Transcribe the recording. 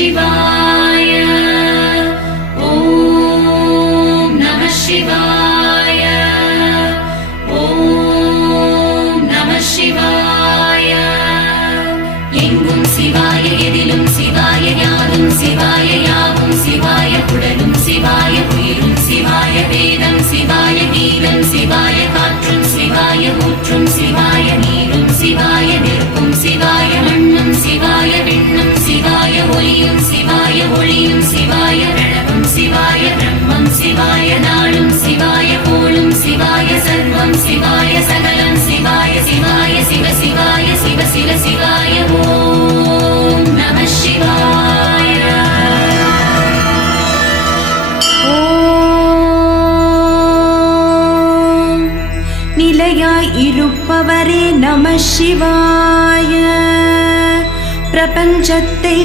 சிவாய. ஓம் நம சிவாய. ஓம் நம சிவாய. எங்கும் சிவாய, எதிலும் சிவாய, யாதும் சிவாய, யாவும் சிவாய, உடலும் சிவாய, உயிரும் சிவாய, வேதம் சிவாய, கீதம் சிவாய, காற்றும் சிவாய, ஊற்றும் சிவாய, நீரும் சிவாய, நெருப்பும் சிவாய, மண்ணும் சிவாய, விண்ணும் சிவாய, ஒலியும் சிவாய, ஒளியும் சிவாய, ரணவும் சிவாய, பிரம்மம் சிவாய, நாளும் சிவாய, கோளும் சிவாய, சர்வம் சிவாய, சகலம் சிவாய, சிவாய சிவ சிவாய, சிவ சிவ சிவாய. ஓம் நம சிவாய. ஓம் நிலையாய் இருப்பவரே நம சிவாய. பிரபஞ்சத்தை